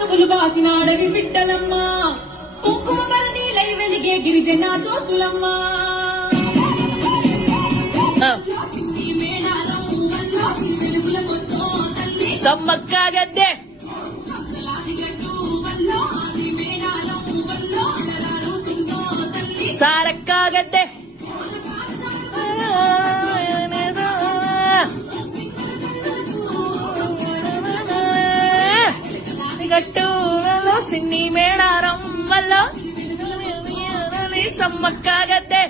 పసుపులు బాసిన అడవి బిడ్డలమ్మ కుంకుమ భరణిలై వెలిగే గిరిజన జ్యోతులమ్మ సమ్మక్క గద్దె సారక్క గద్దె గట్టు సిన్ని మేడారం వల్ల సమ్మక్క గద్దె